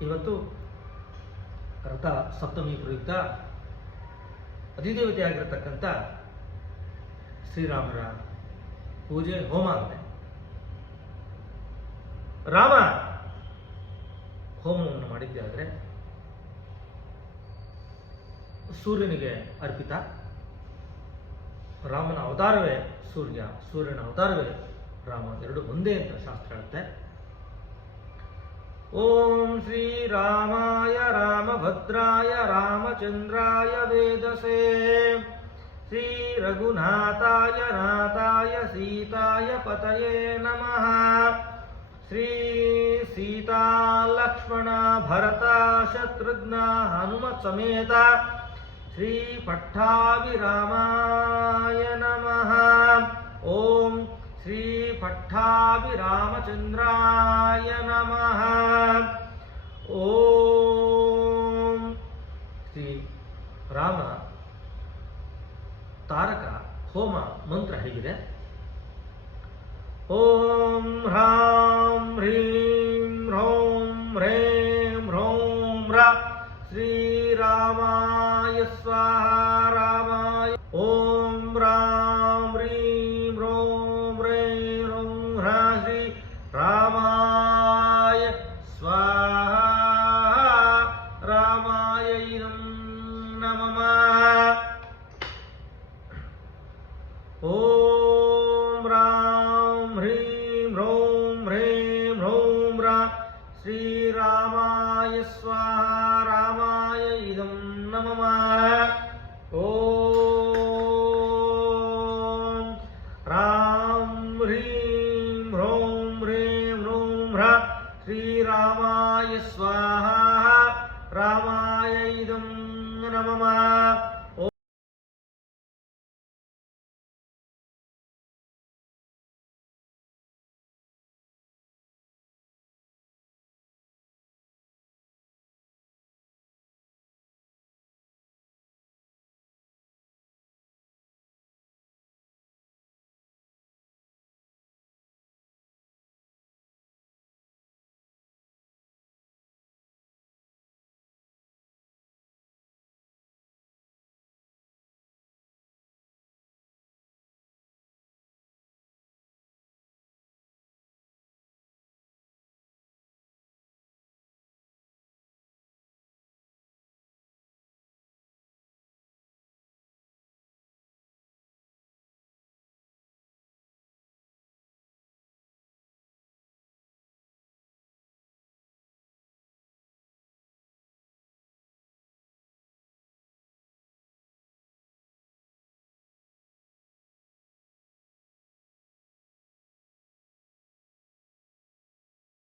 ಇವತ್ತು ರಥ ಸಪ್ತಮಿ ಪ್ರಯುಕ್ತ ಅಧಿದೇವತೆಯಾಗಿರತಕ್ಕಂಥ ಶ್ರೀರಾಮರ ಪೂಜೆ ಹೋಮ ಆಗಿದೆ ರಾಮ ಹೋಮವನ್ನು ಮಾಡಿದ್ದೆ ಆದರೆ ಸೂರ್ಯನಿಗೆ ಅರ್ಪಿತ. ರಾಮನ ಅವತಾರವೇ ಸೂರ್ಯ, ಸೂರ್ಯನ ಅವತಾರವೇ ರಾಮ, ಎರಡು ಒಂದೇ ಅಂತ ಶಾಸ್ತ್ರ ಹೇಳುತ್ತೆ. ॐ श्रीरामाय रामभद्राय रामचन्द्राय वेदसे। श्रीरघुनाथाय नाथाय सीताय पतये नमः। श्रीसीतालक्ष्मणभरत शत्रुघ्ना हनुमत्समेत। श्रीपट्ठाभिरामाय नमः। ॐ श्रीपट्ठाभिरामचन्द्राय नमः। ತಾರಕ ಹೋಮ ಮಂತ್ರ ಹೇಗಿದೆ? ಓಂ ಹ್ರಾಂ ಹ್ರೀಂ ಹ್ರೋಂ ಹ್ರೇಂ ಹ್ರೋಂ ರ ಶ್ರೀರಾಮಾಯ ಸ್ವಾಹ ರಾಮಾಯ स्वाहा रामाय इदं नमः ॐ राम ह्रीं ह्रौं ह्रीं ह्रूं ह्र श्रीरामाय स्वाहा रामाय इदं नमः